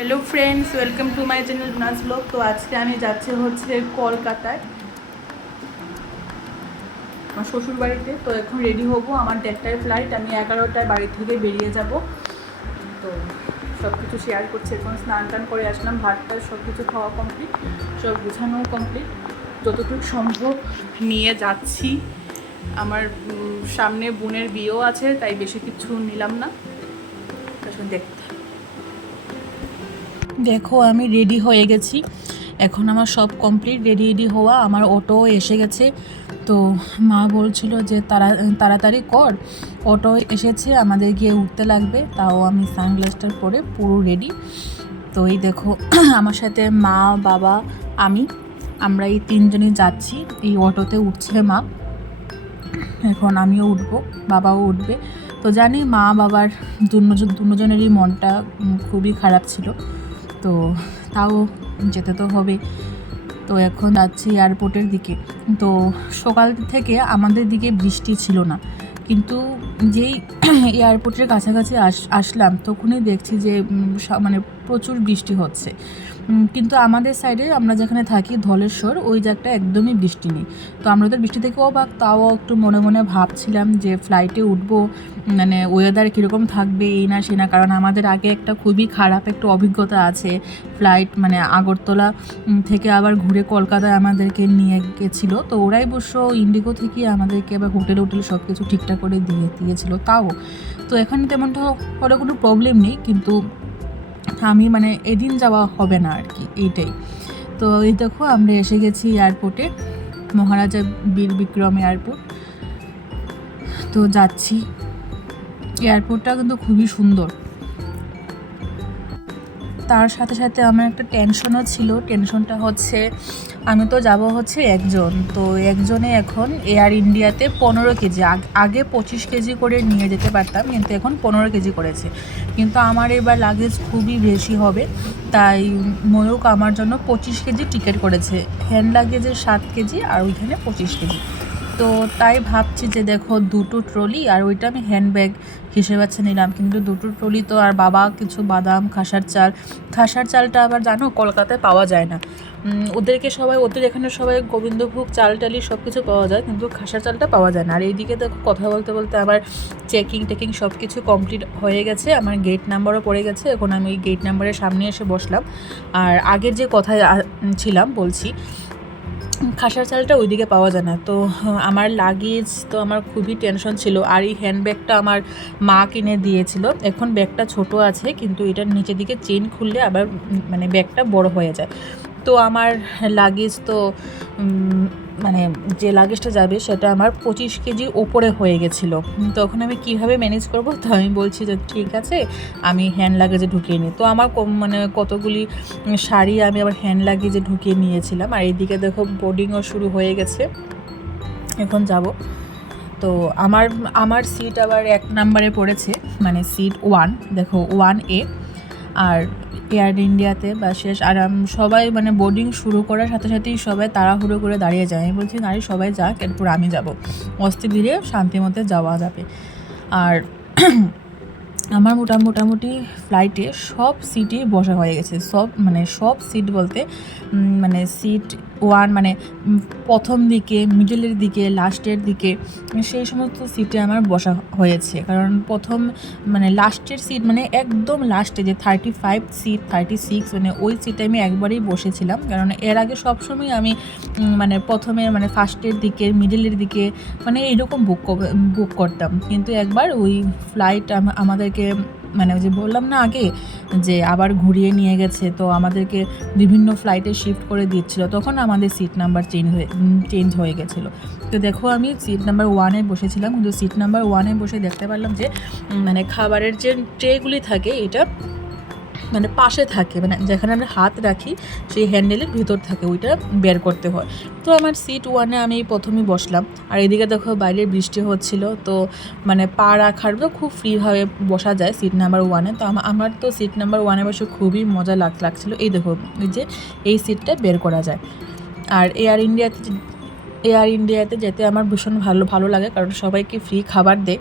Hello friends, welcome to my channel Naaz blog. তো আজকে আমি যাচ্ছি হচ্ছে কলকাতায় আমার শ্বশুর বাড়িতে। তো এখন রেডি হবো, আমার 1:30টায় ফ্লাইট, আমি 11টায় বাড়ি থেকে বেরিয়ে যাব। তো সব কিছু শেয়ার করছি। এখন স্নান টান করে আসলাম, ভাতটা সব কিছু খাওয়া কমপ্লিট, সব গুছানো কমপ্লিট, যতটুকু সম্ভব নিয়ে যাচ্ছি। আমার সামনে বোনের বিয়েও আছে, তাই বেশি কিছু নিলাম না। দেখতে দেখো আমি রেডি হয়ে গেছি, এখন আমার সব কমপ্লিট, রেডি হওয়া। আমার অটো এসে গেছে। তো মা বলছিল যে তাড়াতাড়ি কর, অটো এসেছে, আমাদের গিয়ে উঠতে লাগবে। তাও আমি সানগ্লাসটা পরে পুরো রেডি। তো এই দেখো আমার সাথে মা, বাবা, আমরা এই তিনজনই যাচ্ছি। এই অটোতে উঠছে মা, এখন আমিও উঠবো, বাবাও উঠবে। তো জানি মা বাবার দুজনেরই মনটা খুবই খারাপ ছিল, তো তাও যেতে তো হবে। তো এখন যাচ্ছি এয়ারপোর্টের দিকে। তো সকাল থেকে আমাদের দিকে বৃষ্টি ছিল না, কিন্তু যেই এয়ারপোর্টের কাছাকাছি আসলাম তখনই দেখছি যে মানে প্রচুর বৃষ্টি হচ্ছে। কিন্তু আমাদের সাইডে, আমরা যেখানে থাকি ধলেশ্বর, ওই জায়গাটা একদমই বৃষ্টি নেই। তো আমরা তো বৃষ্টি থেকে অবাক, তাও একটু মনে মনে ভাবছিলাম যে ফ্লাইটে উঠবো, মানে ওয়েদার কীরকম থাকবে এই না সে না। কারণ আমাদের আগে একটা খুবই খারাপ একটা অভিজ্ঞতা আছে। ফ্লাইট মানে আগরতলা থেকে আবার ঘুরে কলকাতায় আমাদেরকে নিয়ে গেছিলো। তো ওরাই অবশ্য ইন্ডিগো থেকে আমাদেরকে আবার হোটেল সব কিছু ঠিকঠাক করে দিয়েছিলো তাও। তো এখানে তেমনটা হলে কোনো প্রবলেম নেই, কিন্তু আমি মানে এদিন যাওয়া হবে না আর কি, এইটাই। তো এই দেখো আমরা এসে গেছি এয়ারপোর্টে, মহারাজা বীর বিক্রম এয়ারপোর্ট। তো যাচ্ছি, এয়ারপোর্টটা কিন্তু খুবই সুন্দর। তার সাথে সাথে আমার একটা টেনশনও ছিল। টেনশনটা হচ্ছে আমি তো যাব হচ্ছে একজন, তো একজনে এখন এয়ার ইন্ডিয়াতে 15 কেজি, আগে 25 কেজি করে নিয়ে যেতে পারতাম, কিন্তু এখন 15 কেজি করেছে। কিন্তু আমার এবার লাগেজ খুবই বেশি হবে, তাই ময়ূক আমার জন্য 25 কেজি টিকিট করেছে। হ্যান্ড লাগেজের 7 কেজি আর ওইখানে 25 কেজি। তো তাই ভাবছি যে দেখো, দুটো ট্রলি আর ওইটা আমি হ্যান্ডব্যাগ হিসেবে নিলাম, কিন্তু দুটো ট্রলি তো। আর বাবা কিছু বাদাম, খাসার চালটা আবার জানো কলকাতায় পাওয়া যায় না। ওদের এখানে সবাই গোবিন্দভোগ চাল টালি সব কিছু পাওয়া যায়, কিন্তু খাসার চালটা পাওয়া যায় না। আর এইদিকে দেখো কথা বলতে বলতে আমার চেকিং সব কিছু কমপ্লিট হয়ে গেছে, আমার গেট নাম্বারও পড়ে গেছে। এখন আমি এই গেট নাম্বারের সামনে এসে বসলাম। আর আগের যে কথায় ছিলাম বলছি, খাসার চালটা ওইদিকে পাওয়া যায় না। তো আমার লাগেজ তো আমার খুবই টেনশন ছিল। আর এই হ্যান্ডব্যাগটা আমার মা কিনে দিয়েছিল। এখন ব্যাগটা ছোট আছে, কিন্তু এটার নিচের দিকে চেন খুললে আবার মানে ব্যাগটা বড় হয়ে যায়। তো আমার লাগেজ তো মানে যে লাগেজটা যাবে সেটা আমার 25 কেজির ওপরে হয়ে গেছিলো। তখন আমি কিভাবে ম্যানেজ করব, তো আমি বলছি যে ঠিক আছে আমি হ্যান্ড লাগেজে ঢুকিয়ে নিই। তো আমার মানে কতগুলি শাড়ি আমি আবার হ্যান্ড লাগেজে ঢুকিয়ে নিয়েছিলাম। আর এইদিকে দেখো বোর্ডিংও শুরু হয়ে গেছে, এখন যাব। তো আমার সিট আবার 1 নম্বরে পড়েছে, মানে সিট 1, দেখো 1A। আর এয়ার ইন্ডিয়াতে বা শেষ আরাম সবাই মানে বোর্ডিং শুরু করার সাথে সাথেই সবাই তাড়াহুড়ো করে দাঁড়িয়ে যায়। আমি বলছি নারী সবাই যাক, এরপর আমি যাব, অস্থির ধীরে শান্তিমতে যাওয়া যাবে। আর আমার মোটামুটি ফ্লাইটে সব সিটই বসা হয়ে গেছে, সব সিট বলতে মানে সিট 1 মানে প্রথম দিকে, মিডলের দিকে, লাস্টের দিকে, সেই সমস্ত সিটে আমার বসা হয়েছে। কারণ প্রথম মানে লাস্টের সিট মানে একদম লাস্টে যে 35 সিট, 36 মানে ওই সিটে আমি একবারেই বসেছিলাম। কারণ এর আগে সবসময় আমি মানে প্রথমে মানে ফার্স্টের দিকে, মিডলের দিকে মানে এরকম বুক করতাম। কিন্তু একবার ওই ফ্লাইট আমাদেরকে মানে ওই যে বললাম না আগে যে আবার ঘুরিয়ে নিয়ে গেছে, তো আমাদেরকে বিভিন্ন ফ্লাইটে শিফট করে দিচ্ছিলো, তখন আমাদের সিট নাম্বার চেঞ্জ হয়ে গেছিলো। তো দেখো আমি সিট নাম্বার 1-এ বসেছিলাম, কিন্তু সিট নাম্বার 1-এ বসে দেখতে পারলাম যে মানে খাবারের যে ট্রেগুলি থাকে এটা মানে পাশে থাকে, মানে যেখানে আমরা হাত রাখি সেই হ্যান্ডেলের ভিতর থাকে, ওইটা বের করতে হয়। তো আমার সিট 1-এ আমি প্রথমেই বসলাম। আর এদিকে দেখো বাইরে বৃষ্টি হচ্ছিল, তো মানে পা রাখার তো খুব ফ্রিভাবে বসা যায় সিট নাম্বার 1-এ। তো আমার তো সিট নাম্বার 1-এ বসে খুবই মজা লাগছিল। এই দেখো এই যে এই সিটটা বের করা যায়। আর এয়ার ইন্ডিয়াতে যেতে আমার ভীষণ ভালো লাগে, কারণ সবাইকে ফ্রি খাবার দেয়।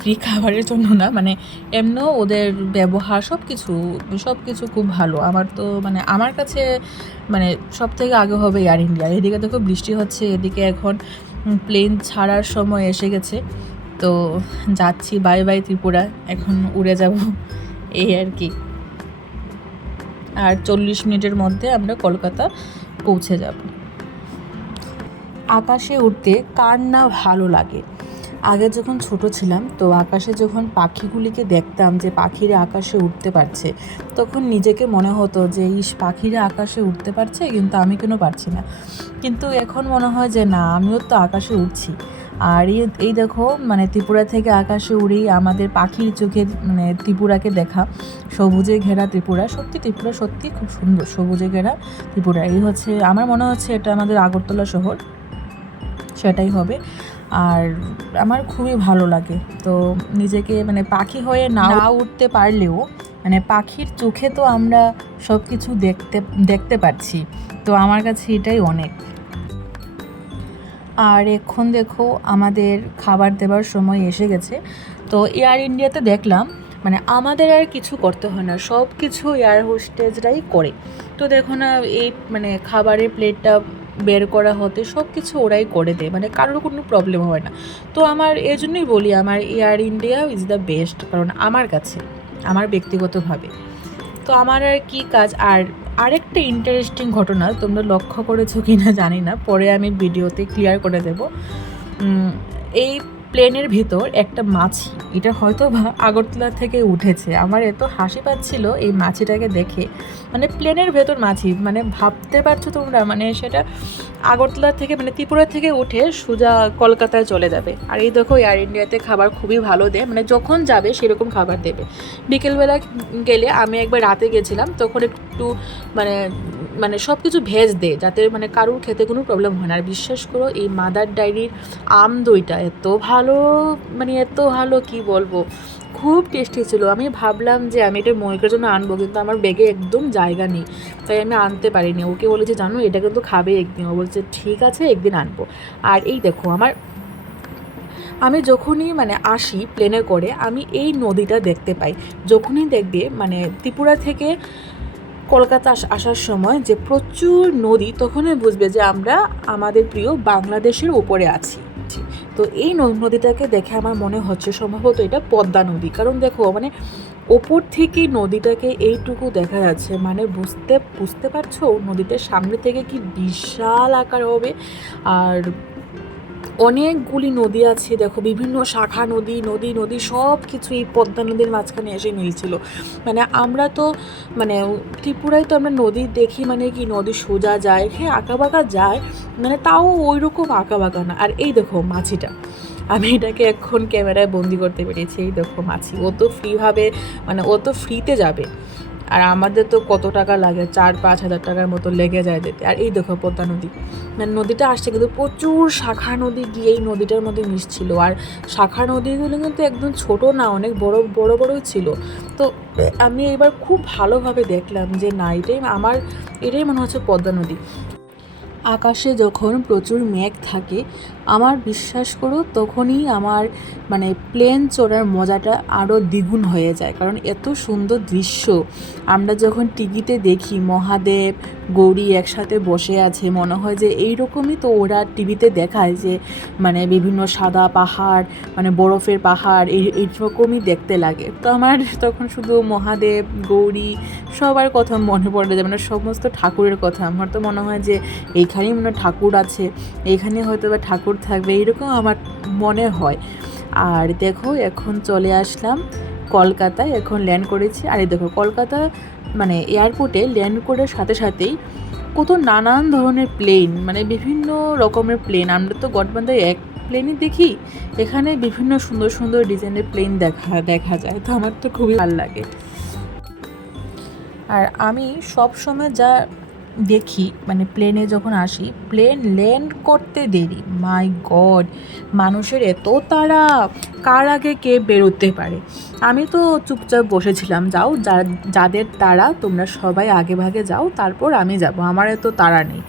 ফ্রি খাবারের জন্য না, মানে এমনিও ওদের ব্যবহার সব কিছু খুব ভালো। আমার তো মানে আমার কাছে মানে সব থেকে আগে হবে এয়ার ইন্ডিয়া। এদিকে দেখো বৃষ্টি হচ্ছে, এদিকে এখন প্লেন ছাড়ার সময় এসে গেছে। তো যাচ্ছি, বাই বাই ত্রিপুরা, এখন উড়ে যাব এই আর কি। আর 40 মিনিটের মধ্যে আমরা কলকাতা পৌঁছে যাব। আকাশে উঠতে কার না ভালো লাগে। আগে যখন ছোট ছিলাম তো আকাশে যখন পাখিগুলিকে দেখতাম যে পাখিরা আকাশে উঠতে পারছে, তখন নিজেকে মনে হতো যে পাখিরা আকাশে উঠতে পারছে কিন্তু আমি কেন পারছি না। কিন্তু এখন মনে হয় যে না, আমিও তো আকাশে উঠছি। আর এই দেখো মানে ত্রিপুরা থেকে আকাশে উড়েই আমাদের পাখির চোখে মানে ত্রিপুরাকে দেখা, সবুজে ঘেরা ত্রিপুরা। ত্রিপুরা সত্যি খুব সুন্দর, সবুজে ঘেরা ত্রিপুরা। এই হচ্ছে আমার মনে হচ্ছে এটা আমাদের আগরতলা শহর, সেটাই হবে। আর আমার খুবই ভালো লাগে। তো নিজেকে মানে পাখি হয়ে না উঠতে পারলেও মানে পাখির চোখে তো আমরা সব কিছু দেখতে পাচ্ছি, তো আমার কাছে এটাই অনেক। আর এখন দেখো আমাদের খাবার দেওয়ার সময় এসে গেছে। তো এয়ার ইন্ডিয়াতে দেখলাম মানে আমাদের আর কিছু করতে হয় না, সব কিছু এয়ার হোস্টেজরাই করে। তো দেখো না, এই মানে খাবারের প্লেটটা বের করা হতে সব কিছু ওরাই করে দেয়, মানে কারোর কোনো প্রবলেম হয় না। তো আমার এই জন্যই বলি আমার air India is the best, কারণ আমার কাছে আমার ব্যক্তিগতভাবে। তো আমার আর কি কাজ। আর আরেকটা ইন্টারেস্টিং ঘটনা তোমরা লক্ষ্য করেছো কি না জানি না, পরে আমি ভিডিওতে ক্লিয়ার করে দেব। এই প্লেনের ভিতর একটা মাছি, এটা হয়তো বা আগরতলা থেকে উঠেছে। আমার এত হাসি পাচ্ছিল এই মাছিটাকে দেখে, মানে প্লেনের ভেতর মাছি, মানে ভাবতে পারছো তোমরা, মানে সেটা আগরতলা থেকে মানে ত্রিপুরা থেকে উঠে সোজা কলকাতায় চলে যাবে। আর এই দেখো এয়ার ইন্ডিয়াতে খাবার খুবই ভালো দেয়, মানে যখন যাবে সেরকম খাবার দেবে। বিকেলবেলা গেলে, আমি একবার রাতে গেছিলাম, তখন একটু মানে মানে সব কিছু ভেজ দেয় যাতে মানে কারুর খেতে কোনো প্রবলেম হয় না। আর বিশ্বাস করো এই মাদার ডায়েরির আম দইটা এত ভালো, মানে এত ভালো কি বলবো, খুব টেস্টি ছিল। আমি ভাবলাম যে আমি এটা ময়ূকের জন্য আনবো, কিন্তু আমার ব্যাগে একদম জায়গা নেই, তাই আমি আনতে পারিনি। ওকে বলেছি জানো এটা কিন্তু খাবে একদিন, ও বলছে ঠিক আছে একদিন আনবো। আর এই দেখো আমি যখনই মানে আসি প্লেনে করে, আমি এই নদীটা দেখতে পাই। যখনই দেখবে মানে ত্রিপুরা থেকে কলকাতা আসার সময় যে প্রচুর নদী, তখনই বুঝবে যে আমরা আমাদের প্রিয় বাংলাদেশের উপরে আছি। তো এই নদীটাকে দেখে আমার মনে হচ্ছে সম্ভবত এটা পদ্মা নদী, কারণ দেখো মানে ওপর থেকে নদীটাকে এইটুকু দেখা যাচ্ছে, মানে বুঝতে পারছো নদীটার সামনে থেকে কি বিশাল আকার হবে। আর অনেকগুলি নদী আছে দেখো, বিভিন্ন শাখা নদী সব কিছু এই পদ্মা নদীর মাঝখানে এসে মিলছিল। মানে আমরা তো মানে ত্রিপুরায় তো আমরা নদী দেখি মানে কি নদী সোজা যায়, হ্যাঁ আঁকাবাঁকা যায়, মানে তাও ওই রকম আঁকাবাঁকা না। আর এই দেখো মাছিটা, আমি এটাকে এখন ক্যামেরায় বন্দি করতে পেরেছি। এই দেখো মাছি, ও তো ফ্রিভাবে মানে ও তো ফ্রিতে যাবে, আর আমাদের তো কত টাকা লাগে, 4-5 হাজার টাকার মতো লেগে যায় যেতে। আর এই দেখো পদ্মা নদী, মানে নদীটা আসছে কিন্তু প্রচুর শাখা নদী গিয়ে এই নদীটার মধ্যে মিশছিল। আর শাখা নদীগুলো কিন্তু একদম ছোট না, অনেক বড়ই ছিল। তো আমি এবার খুব ভালোভাবে দেখলাম যে না, এটাই মনে হচ্ছে পদ্মা নদী। আকাশে যখন প্রচুর মেঘ থাকে, আমার বিশ্বাস করো তখনই আমার মানে প্লেন চড়ার মজাটা আরও দ্বিগুণ হয়ে যায়, কারণ এত সুন্দর দৃশ্য। আমরা যখন টিভিতে দেখি মহাদেব গৌরী একসাথে বসে আছে, মনে হয় যে এইরকমই তো ওরা টিভিতে দেখায় যে মানে বিভিন্ন সাদা পাহাড়, মানে বরফের পাহাড়, এইরকমই দেখতে লাগে। তো আমার তখন শুধু মহাদেব গৌরী সবার কথা মনে পড়ে যায়, মানে সমস্ত ঠাকুরের কথা। আমার তো মনে হয় যে এইখানেই মনে ঠাকুর আছে, এইখানে হয়তো বা ঠাকুর থাকবে, এইরকম আমার মনে হয়। আর দেখো এখন চলে আসলাম কলকাতায়, এখন ল্যান্ড করেছি। আর এই দেখো কলকাতা মানে এয়ারপোর্টে ল্যান্ড করার সাথে সাথেই কত নানান ধরনের প্লেন, মানে বিভিন্ন রকমের প্লেন। আমরা তো গঠবান্ধায় এক প্লেনই দেখি, এখানে বিভিন্ন সুন্দর সুন্দর ডিজাইনের প্লেন দেখা যায়। তো আমার তো খুবই ভালো লাগে। আর আমি সব সময় যা দেখি মানে প্লেনে যখন আসি, প্লেন ল্যান্ড করতে দেরি, মাই গড, মানুষের এত তাড়া, কার আগে কে বেরোতে পারে। আমি তো চুপচাপ বসেছিলাম। যাও যাদের তাড়া তোমরা সবাই আগে ভাগে যাও, তারপর আমি যাব, আমার এত তাড়া নেই।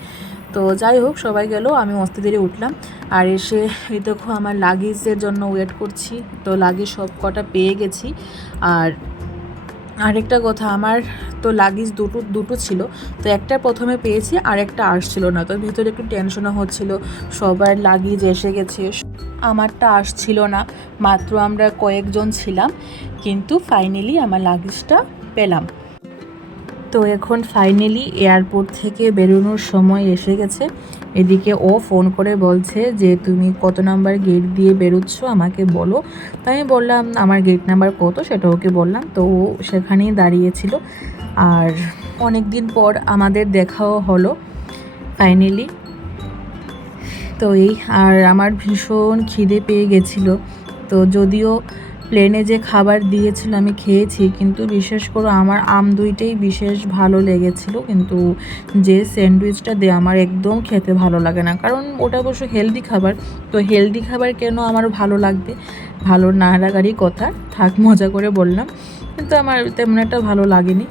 তো যাই হোক সবাই গেল, আমি মস্তি ধীরে উঠলাম। আর এসে এই দেখো আমার লাগেজের জন্য ওয়েট করছি। তো লাগেজ সব কটা পেয়ে গেছি। আর আরেকটা কথা, আমার তো লাগেজ দুটো ছিল, তো একটা প্রথমে পেয়েছি আর একটা আসছিল না। তো ভিতরে একটু টেনশনও হচ্ছিল, সবার লাগেজ এসে গেছে, আমারটা আসছিল না। মাত্র আমরা কয়েকজন ছিলাম, কিন্তু ফাইনালি আমার লাগেজটা পেলাম। তো এখন ফাইনালি এয়ারপোর্ট থেকে বেরোনোর সময় এসে গেছে। এদিকে ও ফোন করে বলছে যে তুমি কত নাম্বার গেট দিয়ে বেরোচ্ছ আমাকে বলো। তো আমি বললাম আমার গেট নাম্বার কত, সেটা ওকে বললাম। তো ও সেখানেই দাঁড়িয়েছিল। আর অনেক দিন পর আমাদের দেখাও হলো ফাইনালি। তো এই, আর আমার ভীষণ খিদে পেয়ে গেছিলো। তো যদিও প্লেনে যে খাবার দিয়েছিল আমি খেয়েছি, কিন্তু বিশেষ করে আমার দুইটাই বিশেষ ভালো লেগেছিলো। কিন্তু যে স্যান্ডউইচটা দেয় আমার একদম খেতে ভালো লাগে না, কারণ ওটা অবশ্য হেলদি খাবার। তো হেলদি খাবার কেন আমার ভালো লাগবে, ভালো না লাগারই কথা, থাক মজা করে বললাম, কিন্তু আমার তেমন একটা ভালো লাগেনি।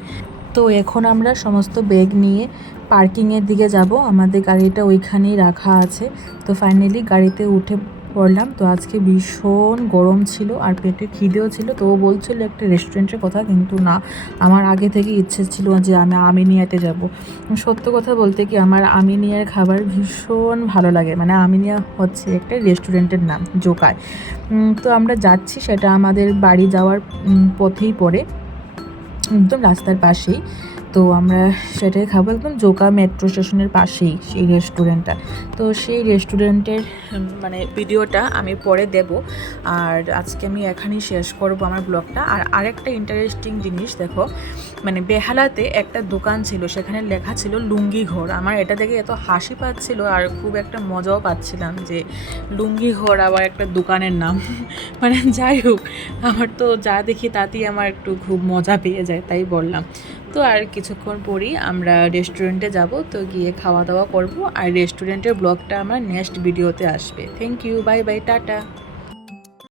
তো এখন আমরা সমস্ত ব্যাগ নিয়ে পার্কিংয়ের দিকে যাব, আমাদের গাড়িটা ওইখানেই রাখা আছে। তো ফাইনালি গাড়িতে উঠে পড়লাম। তো আজকে ভীষণ গরম ছিল আর পেটে খিদেও ছিল। তো ও বলছিল একটা রেস্টুরেন্টের কথা, কিন্তু না, আমার আগে থেকে ইচ্ছে ছিল যে আমি আমিনিয়াতে যাব। সত্য কথা বলতে কি, আমার আমিনিয়ার খাবার ভীষণ ভালো লাগে। মানে আমিনিয়া হচ্ছে একটা রেস্টুরেন্টের নাম, জোকায়। তো আমরা যাচ্ছি, সেটা আমাদের বাড়ি যাওয়ার পথেই পড়ে, একদম রাস্তার পাশেই। তো আমরা সেটাই খাবো, একদম জোকা মেট্রো স্টেশনের পাশেই সেই রেস্টুরেন্টটা। তো সেই রেস্টুরেন্টের মানে ভিডিওটা আমি পরে দেব। আর আজকে আমি এখানেই শেষ করব আমার ব্লগটা। আর আরেকটা ইন্টারেস্টিং জিনিস দেখো, মানে বেহালাতে একটা দোকান ছিল, সেখানে লেখা ছিল লুঙ্গি ঘর। আমার এটা দেখে এত হাসি পাচ্ছিল আর খুব একটা মজাও পাচ্ছিলাম যে লুঙ্গি ঘর আবার একটা দোকানের নাম। মানে যাই হোক, আমার তো যা দেখি তাতেই আমার একটু খুব মজা পেয়ে যায়, তাই বললাম। তো আর কিছুক্ষণ পরেই আমরা রেস্টুরেন্টে যাব, তো গিয়ে খাওয়া দাওয়া করব। আর রেস্টুরেন্টের ব্লগটা আমার নেক্সট ভিডিওতে আসবে। Thank you, bye bye, tata.